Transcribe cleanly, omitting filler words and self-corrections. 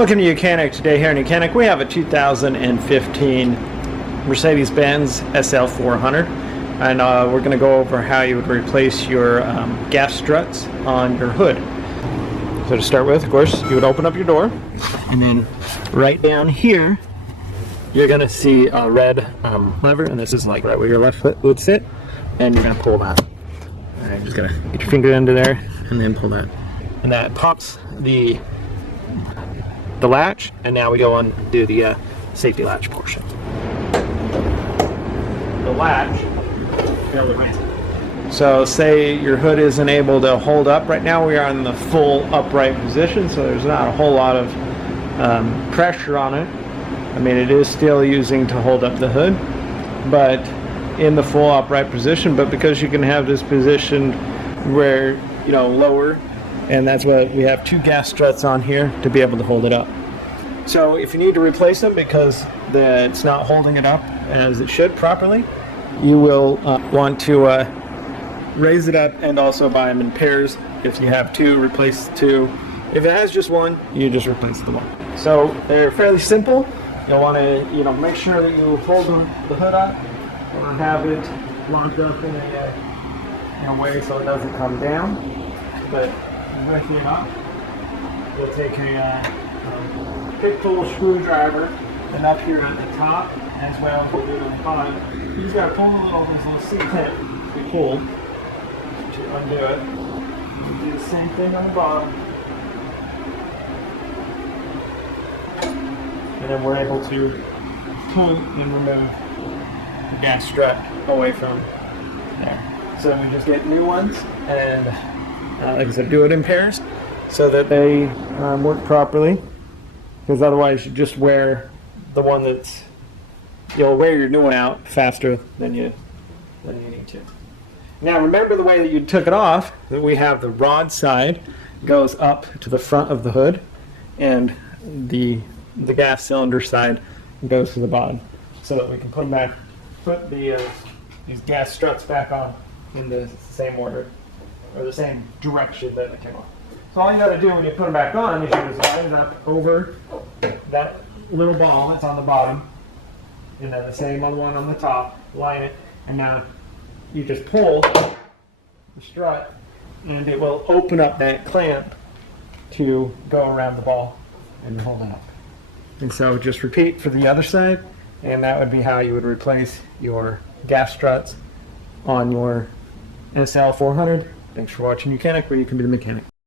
Welcome to YOUCANIC. Today here in YOUCANIC we have a 2015 Mercedes-Benz SL400, and we're going to go over how you would replace your gas struts on your hood. So to start with, of course, you would open up your door, and then right down here you're going to see a red lever, and this is like right where your left foot would sit, and you're going to pull that. Alright, you're just going to get your finger under there and then pull that. And that pops the latch, and now we go on to do the safety latch portion. The latch. So say your hood isn't able to hold up. Right now we are in the full upright position, so there's not a whole lot of pressure on it. I mean, it is still using to hold up the hood, but in the full upright position. But because you can have this position where, you know, lower, and that's what we have, two gas struts on here to be able to hold it up. So if you need to replace them because it's not holding it up as it should properly, you will want to raise it up and also buy them in pairs. If you have two, replace two. If it has just one, you just replace the one. So they're fairly simple. You'll want to, make sure that you hold the hood up or have it locked up in a way so it doesn't come down. But lifting it up, you'll take a pick tool screwdriver, and up here at the top, as well as we'll do it on the bottom, you just got to pull this little C-tip to pull to undo it. You do the same thing on the bottom, and then we're able to pull and remove the gas strut away from there. So we just get new ones, and like I said, do it in pairs so that they work properly, because otherwise you just wear the one you'll wear your new one out faster than you need to. Now remember the way that you took it off, that we have the rod side goes up to the front of the hood, and the gas cylinder side goes to the bottom, so that we can put these gas struts back on in the same order, or the same direction that it came off. So all you got to do when you put them back on is you just line it up over that little ball that's on the bottom, and then the same other one on the top, line it, and now you just pull the strut, and it will open up that clamp to go around the ball and hold it up. And so just repeat for the other side, and that would be how you would replace your gas struts on your SL400. Thanks for watching YOUCANIC, where you can be the mechanic.